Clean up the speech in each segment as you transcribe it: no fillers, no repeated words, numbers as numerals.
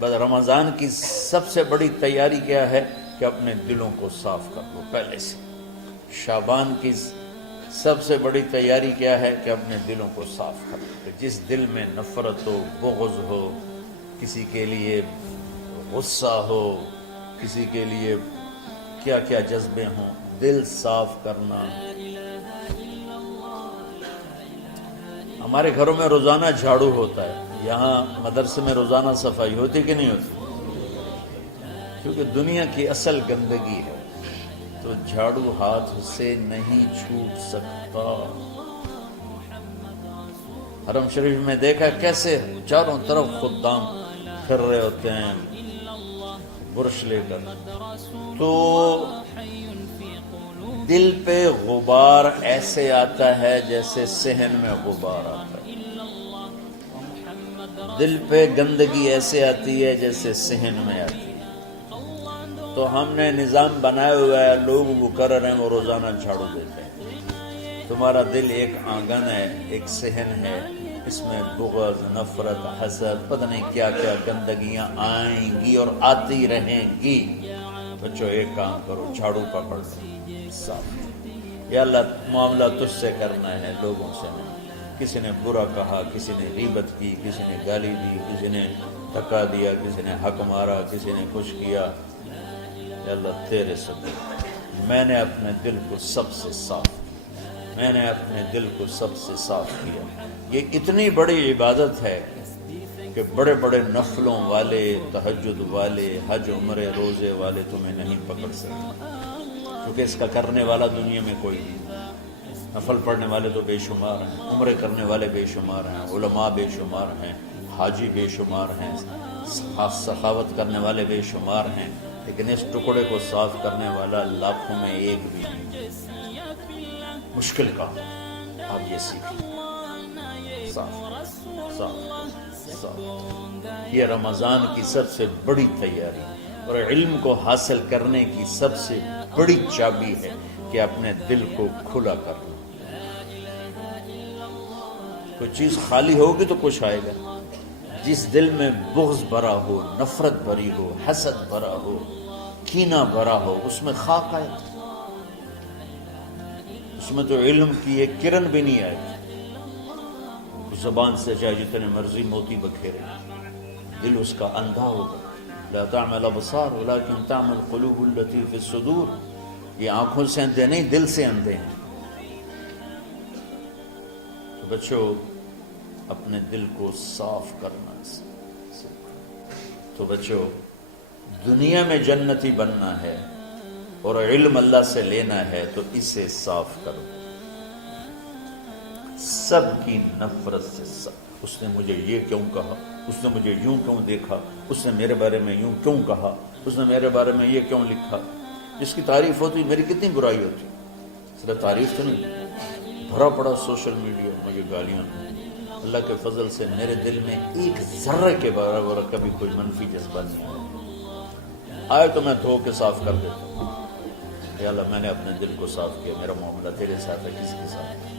بس رمضان کی سب سے بڑی تیاری کیا ہے کہ اپنے دلوں کو صاف کر لو پہلے سے۔ شعبان کی سب سے بڑی تیاری کیا ہے کہ اپنے دلوں کو صاف کر لو، کہ جس دل میں نفرت ہو، بغض ہو، کسی کے لیے غصہ ہو، کسی کے لیے کیا کیا جذبے ہوں، دل صاف کرنا۔ ہمارے گھروں میں روزانہ جھاڑو ہوتا ہے، یہاں مدرسے میں روزانہ صفائی ہوتی کہ نہیں ہوتی؟ کیونکہ دنیا کی اصل گندگی ہے تو جھاڑو ہاتھ سے نہیں چھوٹ سکتا۔ حرم شریف میں دیکھا کیسے چاروں طرف خدام پھر رہے ہوتے ہیں برش لے کر، تو دل پہ غبار ایسے آتا ہے جیسے صحن میں غبار آتا ہے، دل پہ گندگی ایسے آتی ہے جیسے صحن میں آتی ہے۔ تو ہم نے نظام بنایا ہوا ہے، لوگ وہ کر رہے ہیں، وہ روزانہ جھاڑو دیتے ہیں۔ تمہارا دل ایک آنگن ہے، ایک صحن ہے، اس میں بغض، نفرت، حسد، پتہ نہیں کیا کیا گندگیاں آئیں گی اور آتی رہیں گی۔ بچوں ایک کام کرو، جھاڑو پکڑ لو صاف۔ یا اللہ معاملہ تجھ سے کرنا ہے، لوگوں سے نہیں۔ کسی نے برا کہا، کسی نے غیبت کی، کسی نے گالی دی، کسی نے دھکا دیا، کسی نے حق مارا، کسی نے کچھ کیا، یا اللہ تیرے سبب میں نے اپنے دل کو سب سے صاف کیا، میں نے اپنے دل کو سب سے صاف کیا۔ یہ اتنی بڑی عبادت ہے کہ بڑے بڑے نفلوں والے، تہجد والے، حج عمرے روزے والے تمہیں نہیں پکڑ سکتے، کیونکہ اس کا کرنے والا دنیا میں کوئی نہیں۔ نفل پڑھنے والے تو بے شمار ہیں، عمرے کرنے والے بے شمار ہیں، علماء بے شمار ہیں، حاجی بے شمار ہیں، سخاوت کرنے والے بے شمار ہیں، لیکن اس ٹکڑے کو صاف کرنے والا لاکھوں میں ایک بھی نہیں۔ مشکل کام آپ یہ سیکھیں، صاف صاف صاف۔ یہ رمضان کی سب سے بڑی تیاری اور علم کو حاصل کرنے کی سب سے بڑی چابی ہے کہ اپنے دل کو کھلا کر لو۔ کوئی چیز خالی ہوگی تو کچھ آئے گا۔ جس دل میں بغض بھرا ہو، نفرت بھری ہو، حسد بھرا ہو، کینہ بھرا ہو، اس میں خاک آئے، اس میں تو علم کی ایک کرن بھی نہیں آئے گی۔ زبان سے چاہے جتنے مرضی موتی بکھیرے، دل اس کا اندھا ہوگا۔ لا تعمل ابصار ولكن تعمل قلوب التي في الصدور۔ یہ آنکھوں سے اندھے نہیں، دل سے اندھے ہیں۔ تو بچوں اپنے دل کو صاف کرنا تو بچوں دنیا میں جنتی بننا ہے اور علم اللہ سے لینا ہے تو اسے صاف کرو۔ سب کی نفرت سے صاف۔ اس نے مجھے یہ کیوں کہا، اس نے مجھے یوں کیوں دیکھا، اس نے میرے بارے میں یوں کیوں کہا، اس نے میرے بارے میں یہ کیوں لکھا۔ جس کی تعریف ہوتی میری کتنی برائی ہوتی، صرف تعریف تو نہیں، بھرا پڑا سوشل میڈیا مجھے گالیاں۔ اللہ کے فضل سے میرے دل میں ایک ذرے کے برابر کبھی کوئی منفی جذبہ نہیں آئے تو میں دھو کے صاف کر دیتا ہوں۔ یا اللہ میں نے اپنے دل کو صاف کیا، میرا معاملہ تیرے ساتھ ہے، کس کے ساتھ؟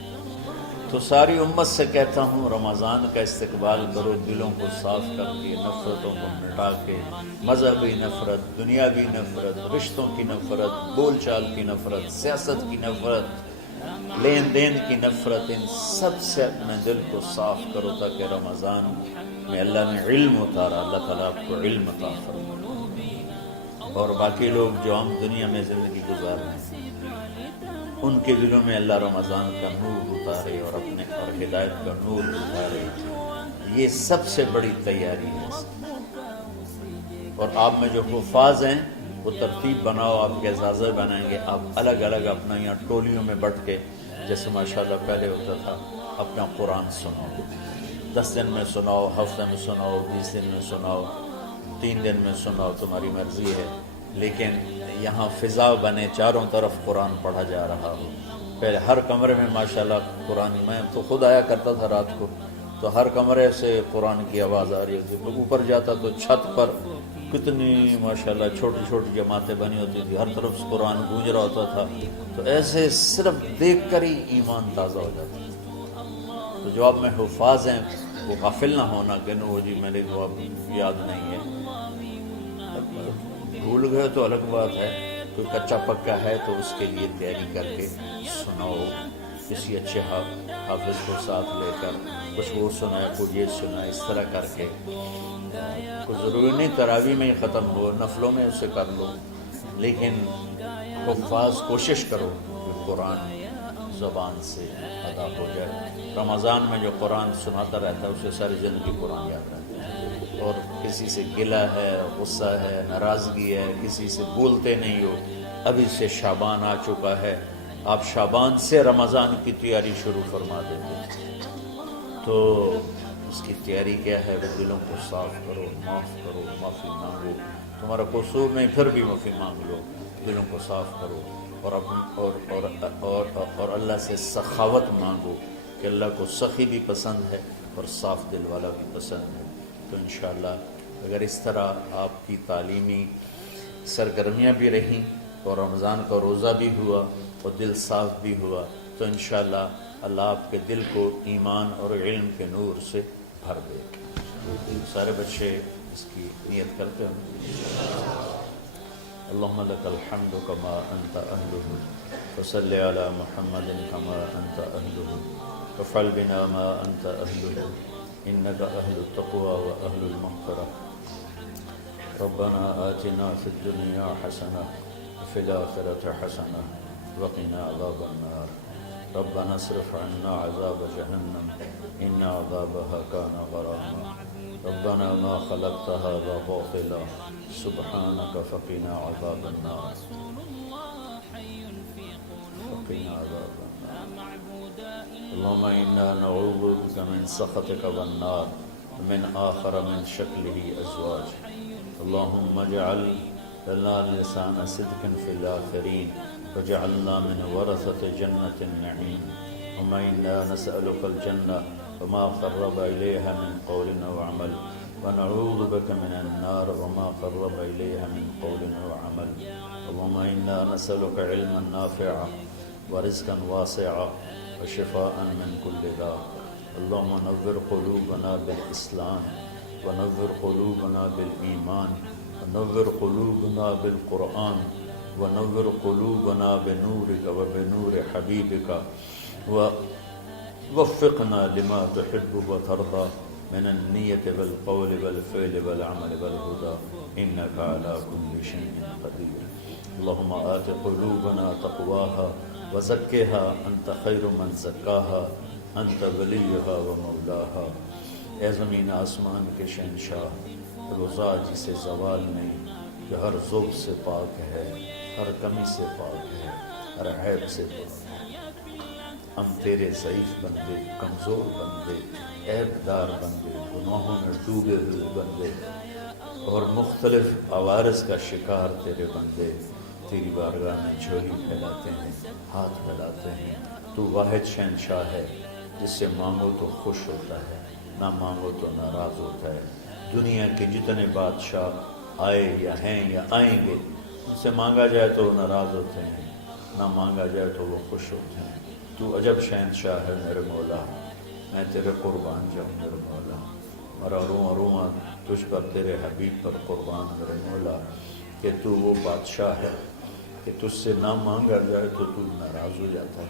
تو ساری امت سے کہتا ہوں رمضان کا استقبال کرو، دلوں کو صاف کر کے، نفرتوں کو مٹا کے، مذہبی نفرت، دنیاوی نفرت، رشتوں کی نفرت، بول چال کی نفرت، سیاست کی نفرت، لین دین کی نفرت، ان سب سے اپنے دل کو صاف کرو تاکہ رمضان میں اللہ نے علم اتارا، اللہ تعالیٰ آپ کو علم عطا فرمائے، اور باقی لوگ جو ہم دنیا میں زندگی گزار رہے ہیں ان کے دلوں میں اللہ رمضان کا نور اتارے اور اپنے اور ہدایت کا نور اتارے۔ یہ سب سے بڑی تیاری ہے۔ اور آپ میں جو حفاظ ہیں وہ ترتیب بناؤ، آپ کے اعزازے بنائیں گے، آپ الگ الگ اپنا یہاں ٹولیوں میں بٹ کے، جیسے ماشاءاللہ پہلے ہوتا تھا، اپنا قرآن سناؤ، 10 دن میں سناؤ، ہفتے میں سناؤ، 20 دن میں سناؤ، 3 دن میں سناؤ، تمہاری مرضی ہے، لیکن یہاں فضا بنے، چاروں طرف قرآن پڑھا جا رہا ہو۔ پہلے ہر کمرے میں ماشاءاللہ قرآن، میں تو خود آیا کرتا تھا رات کو، تو ہر کمرے سے قرآن کی آواز آ رہی ہوتی، اوپر جاتا تو چھت پر کتنی ماشاءاللہ چھوٹی چھوٹی جماعتیں بنی ہوتی تھی، ہر طرف سے قرآن گونج رہا ہوتا تھا، تو ایسے صرف دیکھ کر ہی ایمان تازہ ہو جاتا ہے۔ تو جو آپ میں حفاظ ہیں وہ غافل نہ ہونا کہ نو جی میرے کو اب یاد نہیں ہے، بھول گئے تو الگ بات ہے، کوئی کچا پکا ہے تو اس کے لیے تیاری کر کے سناؤ، کسی اچھے حافظ کو ساتھ لے کر کچھ وہ سنائے، کوئی یہ سنائے، اس طرح کر کے. کوئی ضروری نہیں تراویح میں ہی ختم ہو، نفلوں میں اسے کر لو، لیکن حفاظ کوشش کرو کہ قرآن زبان سے ادا ہو جائے. رمضان میں جو قرآن سناتا رہتا ہے اسے ساری زندگی قرآن یاد رہتا ہے. اور کسی سے گلہ ہے، غصہ ہے، ناراضگی ہے، کسی سے بولتے نہیں ہو. ابھی سے شعبان آ چکا ہے، آپ شعبان سے رمضان کی تیاری شروع فرما دیتے ہیں. تو اس کی تیاری کیا ہے؟ وہ دلوں کو صاف کرو، معاف کرو، معافی مانگو. تمہارا قصور نہیں پھر بھی معافی مانگ لو، دلوں کو صاف کرو. اور اللہ سے سخاوت مانگو کہ اللہ کو سخی بھی پسند ہے اور صاف دل والا بھی پسند ہے. تو انشاءاللہ اگر اس طرح آپ کی تعلیمی سرگرمیاں بھی رہیں اور رمضان کا روزہ بھی ہوا اور دل صاف بھی ہوا، تو انشاءاللہ اللہ آپ کے دل کو ایمان اور علم کے نور سے بھر دے. سارے بچے اس کی نیت کرتے ہیں. اللہم لک الحمد کما انت اہلہ فصل علی محمد کما انت اہلہ وفعل بنا ما انت اہلہ انک اہل التقوی و اہل المغفرہ. ربنا آتنا فی الدنیا حسنہ وفی الآخرۃ حسنہ وقنا عذاب النار. ربنا اصرف عنا عذاب جہنم ان عذابها كان غراما. ربنا ما خلقت هذا باطلا سبحانك فقنا عذاب النار. فقنا عذاب النار. اللهم إنا نعوذ بك من سخطك والنار ومن آخر من شكله أزواج. اللهم اجعل لنا لسان صدق في الآخرين وجعلنا من ورثة جنة النعيم. اللهم إنا نسألك الجنة وما قرب إليها من قول وعمل ونعوذ بك من النار وما قرب إليها من قول وعمل. اللهم إنا نسألك علما نافعا ورزقا واسعا وشفاء من كل داء. اللهم نور قلوبنا بالإسلام ونور قلوبنا بالإيمان ونور قلوبنا بالقرآن ونور قلوبنا بنورك وبنور حبيبك ووفقنا لما تحب وترضى من النية والقول والفعل والعمل والهدى إنك على كل شيء قدير. اللهم آت قلوبنا تقواها وزكها أنت خير من زكاها أنت وليها ومولاها. اے زمین آسمان کے شہنشاہ، روزہ جسے زوال نہیں، جو ہر ذوق سے پاک ہے، ہر کمی سے پاک ہے، ہر عیب سے پاک ہے. ہم تیرے ضعیف بندے، کمزور بندے، عیب دار بندے، گناہوں میں ڈوبے ہوئے بندے اور مختلف عوارض کا شکار تیرے بندے تیری بارگاہ میں جھولی پھیلاتے ہیں، ہاتھ پھیلاتے ہیں. تو واحد شہنشاہ ہے جس سے مانگو تو خوش ہوتا ہے، نہ مانگو تو ناراض ہوتا ہے. دنیا کے جتنے بادشاہ آئے یا ہیں یا آئیں گے، ان سے مانگا جائے تو وہ ناراض ہوتے ہیں، نہ مانگا جائے تو وہ خوش ہوتے ہیں. تو عجب شہنشاہ ہے میرے مولا، میں تیرے قربان جاؤں میرے مولا. میرا رواں رواں تجھ پر، تیرے حبیب پر قربان میرے مولا، کہ تو وہ بادشاہ ہے کہ تجھ سے نہ مانگا جائے تو تو ناراض ہو جاتا ہے،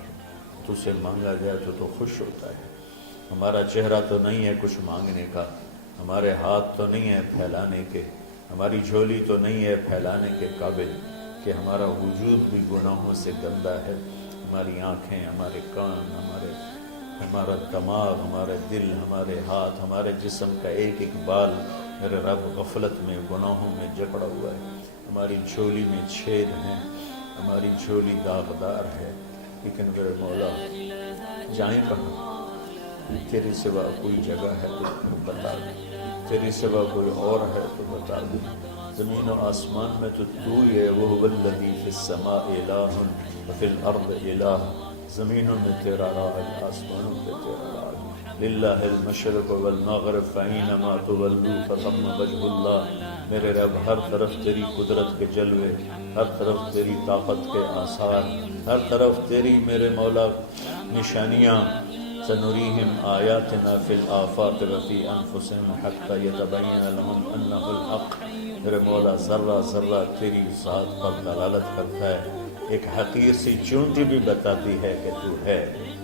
تجھ سے مانگا جائے تو خوش ہوتا ہے. ہمارا چہرہ تو نہیں ہے کچھ مانگنے کا، ہمارے ہاتھ تو نہیں ہے پھیلانے کے، ہماری جھولی تو نہیں ہے پھیلانے کے قابل، کہ ہمارا وجود بھی گناہوں سے گندا ہے. ہماری آنکھیں، ہمارے کان، ہمارا دماغ، ہمارے دل، ہمارے ہاتھ، ہمارے جسم کا ایک ایک بال میرے رب غفلت میں، گناہوں میں جکڑا ہوا ہے. ہماری جھولی میں چھید ہیں، ہماری جھولی داغدار ہے. لیکن میرے مولا جائیں کہاں؟ تیرے سوا کوئی جگہ ہے تو بتا دے، تیرے سوا کوئی اور ہے تو بتا دے. زمین و آسمان میں تو ہی ہے. وَهُوَ الَّذِي فِي السَّمَاءِ إِلَٰهٌ وَفِي الْأَرْضِ إِلَٰهٌ. زمینوں میں تیرا راج، آسمانوں پہ تیرا راج. لِلَّهِ الْمَشْرِقُ وَالْمَغْرِبُ فَأَيْنَمَا تُوَلُّوا فَثَمَّ وَجْهُ اللَّهِ. میرے رب ہر طرف تیری قدرت کے جلوے، ہر طرف تیری طاقت کے آثار، ہر طرف تیری میرے مولا نشانیاں. سنريهم آياتنا في الآفاق وفي أنفسهم حتى يتبين لهم أنه الحق میرے مولا ذرہ ذرہ تیری ذات پر دلالت کرتا ہے، ایک حقیر سی چونٹی بھی بتاتی ہے کہ تو ہے،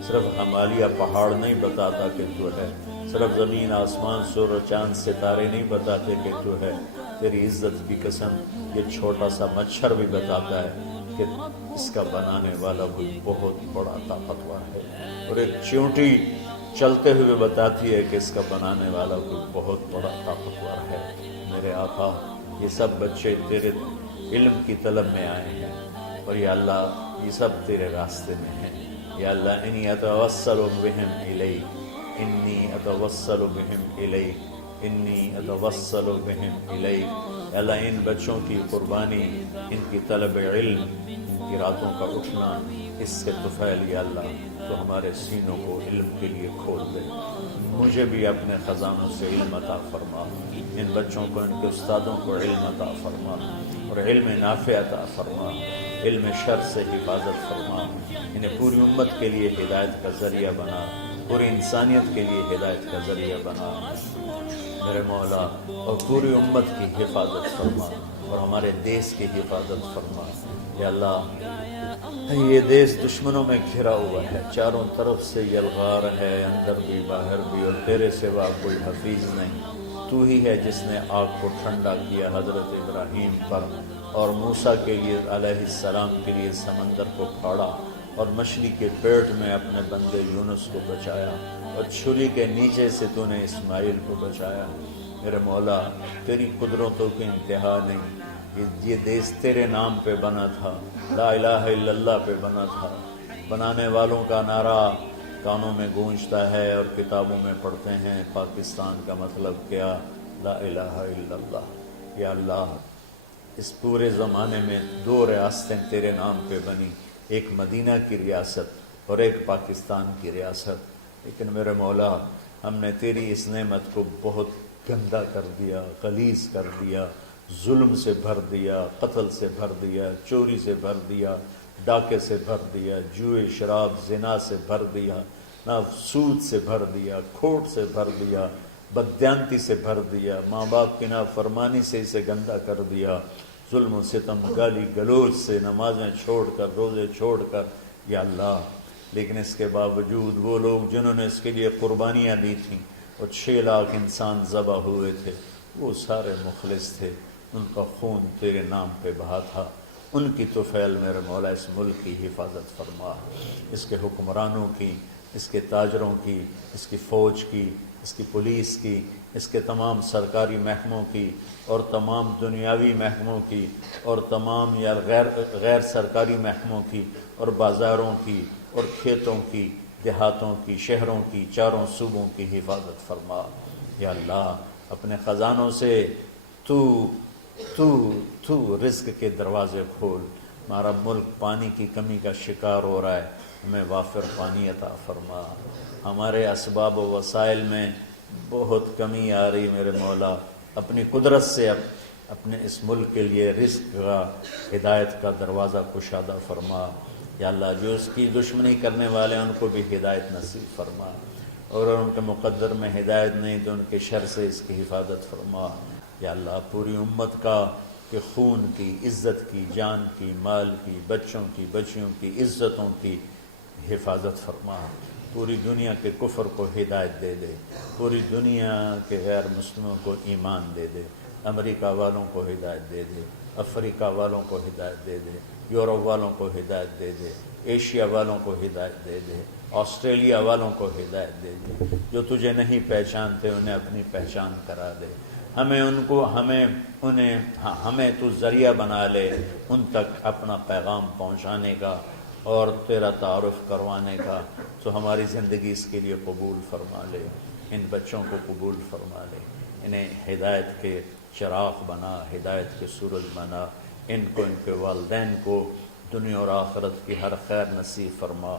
صرف ہمالیہ پہاڑ نہیں بتاتا کہ تو ہے، صرف زمین آسمان سور و چاند ستارے نہیں بتاتے کہ تو ہے، تیری عزت کی قسم یہ چھوٹا سا مچھر بھی بتاتا ہے کہ اس کا بنانے والا کوئی بہت بڑا طاقتور ہے، اور ایک چونٹی چلتے ہوئے بتاتی ہے کہ اس کا بنانے والا کوئی بہت بڑا طاقتور ہے۔ میرے آقا، یہ سب بچے تیرے علم کی طلب میں آئے ہیں، اور یا اللہ یہ سب تیرے راستے میں ہیں۔ یا اللہ انی اتوسل بہم الیک، انی اتوسل بہم الیک، انی اتوسل بہم الیک۔ یا اللہ ان بچوں کی قربانی، ان کی طلب علم، ان کی راتوں کا اٹھنا، اس سے طفیل یا اللہ تو ہمارے سینوں کو علم کے لیے کھول دے۔ مجھے بھی اپنے خزانوں سے علم عطا فرما، ان بچوں کو، ان کے استادوں کو علم عطا فرما، اور علم نافع عطا فرما، علم شر سے حفاظت فرما، انہیں پوری امت کے لیے ہدایت کا ذریعہ بنا، پوری انسانیت کے لیے ہدایت کا ذریعہ بنا میرے مولا، اور پوری امت کی حفاظت فرما، اور ہمارے دیس کی حفاظت فرما۔ یا اللہ یہ دیس دشمنوں میں گھرا ہوا ہے، چاروں طرف سے یلغار ہے، اندر بھی باہر بھی، اور تیرے سوا کوئی حفیظ نہیں۔ تو ہی ہے جس نے آگ کو ٹھنڈا کیا حضرت ابراہیم پر، اور موسیٰ کے لیے علیہ السلام کے لیے سمندر کو پھاڑا، اور مچھلی کے پیٹ میں اپنے بندے یونس کو بچایا، اور چھری کے نیچے سے تو نے اسماعیل کو بچایا۔ میرے مولا تیری قدرتوں کی انتہا نہیں، یہ دیس تیرے نام پہ بنا تھا، لا الہ الا اللہ پہ بنا تھا۔ بنانے والوں کا نعرہ کانوں میں گونجتا ہے اور کتابوں میں پڑھتے ہیں، پاکستان کا مطلب کیا؟ لا الہ الا اللہ۔ یا اللہ اس پورے زمانے میں 2 ریاستیں تیرے نام پہ بنی، ایک مدینہ کی ریاست اور ایک پاکستان کی ریاست، لیکن میرے مولا ہم نے تیری اس نعمت کو بہت گندا کر دیا، غلیظ کر دیا، ظلم سے بھر دیا، قتل سے بھر دیا، چوری سے بھر دیا، ڈاکے سے بھر دیا، جوئے شراب زنا سے بھر دیا، نہ سود سے بھر دیا، کھوٹ سے بھر دیا، بددیانتی سے بھر دیا، ماں باپ کی نافرمانی سے اسے گندا کر دیا، ظلم و ستم، گالی گلوچ سے، نمازیں چھوڑ کر، روزے چھوڑ کر، یا اللہ لیکن اس کے باوجود وہ لوگ جنہوں نے اس کے لیے قربانیاں دی تھیں، اور 6 لاکھ انسان ذبح ہوئے تھے، وہ سارے مخلص تھے، ان کا خون تیرے نام پہ بہا تھا، ان کی طفیل میرے مولا اس ملک کی حفاظت فرما، اس کے حکمرانوں کی، اس کے تاجروں کی، اس کی فوج کی، اس کی پولیس کی، اس کے تمام سرکاری محکموں کی، اور تمام دنیاوی محکموں کی، اور تمام یا غیر سرکاری محکموں کی، اور بازاروں کی، اور کھیتوں کی، دیہاتوں کی، شہروں کی، چاروں صوبوں کی حفاظت فرما۔ یا اللہ اپنے خزانوں سے تو رزق کے دروازے کھول، ہمارا ملک پانی کی کمی کا شکار ہو رہا ہے، ہمیں وافر پانی عطا فرما، ہمارے اسباب و وسائل میں بہت کمی آ رہی میرے مولا، اپنی قدرت سے اپنے اس ملک کے لیے رزق کا، ہدایت کا دروازہ کشادہ فرما۔ یا اللہ جو اس کی دشمنی کرنے والے ہیں ان کو بھی ہدایت نصیب فرما، اور ان کے مقدر میں ہدایت نہیں تو ان کے شر سے اس کی حفاظت فرما۔ یا اللہ پوری امت کا کہ خون کی، عزت کی، جان کی، مال کی، بچوں کی، بچیوں کی، عزتوں کی حفاظت فرما، پوری دنیا کے کفر کو ہدایت دے دے، پوری دنیا کے غیر مسلموں کو ایمان دے دے، امریکہ والوں کو ہدایت دے دے، افریقہ والوں کو ہدایت دے دے، یورپ والوں کو ہدایت دے دے، ایشیا والوں کو ہدایت دے دے، آسٹریلیا والوں کو ہدایت دے دے، جو تجھے نہیں پہچانتے انہیں اپنی پہچان کرا دے، ہمیں تو ذریعہ بنا لے ان تک اپنا پیغام پہنچانے کا اور تیرا تعارف کروانے کا، تو ہماری زندگی اس کے لیے قبول فرما لے، ان بچوں کو قبول فرما لے، انہیں ہدایت کے چراغ بنا، ہدایت کے سورج بنا، ان کو، ان کے والدین کو دنیا اور آخرت کی ہر خیر نصیب فرما،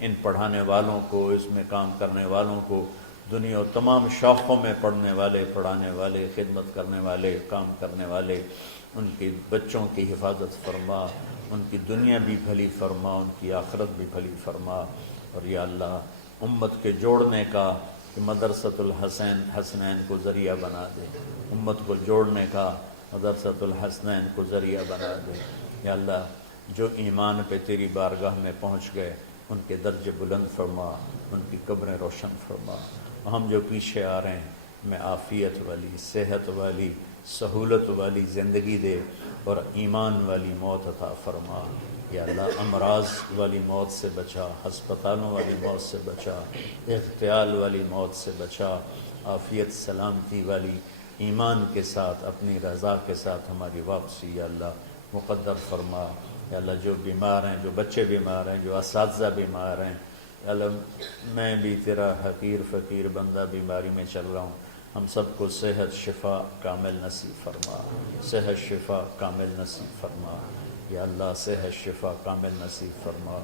ان پڑھانے والوں کو، اس میں کام کرنے والوں کو، دنیا اور تمام شاخوں میں پڑھنے والے، پڑھانے والے، خدمت کرنے والے، کام کرنے والے، ان کی بچوں کی حفاظت فرما، ان کی دنیا بھی بھلی فرما، ان کی آخرت بھی بھلی فرما، اور یا اللہ امت کے جوڑنے کا کہ مدرسۃ الحسنین کو ذریعہ بنا دے، امت کو جوڑنے کا مدرسۃ الحسنین کو ذریعہ بنا دے۔ یا اللہ جو ایمان پہ تیری بارگاہ میں پہنچ گئے ان کے درجے بلند فرما، ان کی قبریں روشن فرما۔ ہم جو پیچھے آ رہے ہیں میں عافیت والی، صحت والی، سہولت والی زندگی دے اور ایمان والی موت عطا فرما۔ یا اللہ امراض والی موت سے بچا، ہسپتالوں والی موت سے بچا، اغتیال والی موت سے بچا، عافیت سلامتی والی ایمان کے ساتھ اپنی رضا کے ساتھ ہماری واپسی یا اللہ مقدر فرما۔ یا اللہ جو بیمار ہیں، جو بچے بیمار ہیں، جو اساتذہ بیمار ہیں، یا اللہ میں بھی تیرا حقیر فقیر بندہ بیماری میں چل رہا ہوں، ہم سب کو صحت شفا کامل نصیب فرما، صحت شفا کامل نصیب فرما۔ یا اللہ صحت شفا کامل نصیب فرما۔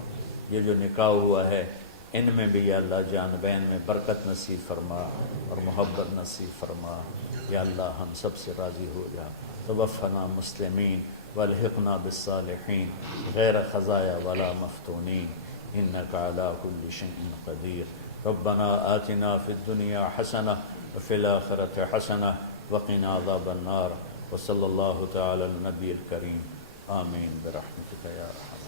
یہ جو نکاح ہوا ہے ان میں بھی یا اللہ جان بین میں برکت نصیب فرما اور محبت نصیب فرما۔ یا اللہ ہم سب سے راضی ہو جا۔ توفنا مسلمین والحقنا بالصالحین غیر خزایا ولا مفتونین انک علی کل شیء قدیر۔ ربنا آتنا فی الدنیا حسنہ وفی الآخرۃ حسنہ وقنا عذاب النار۔ وصلی اللہ تعالی علی النبی الکریم آمین برحمتک یا ارحم۔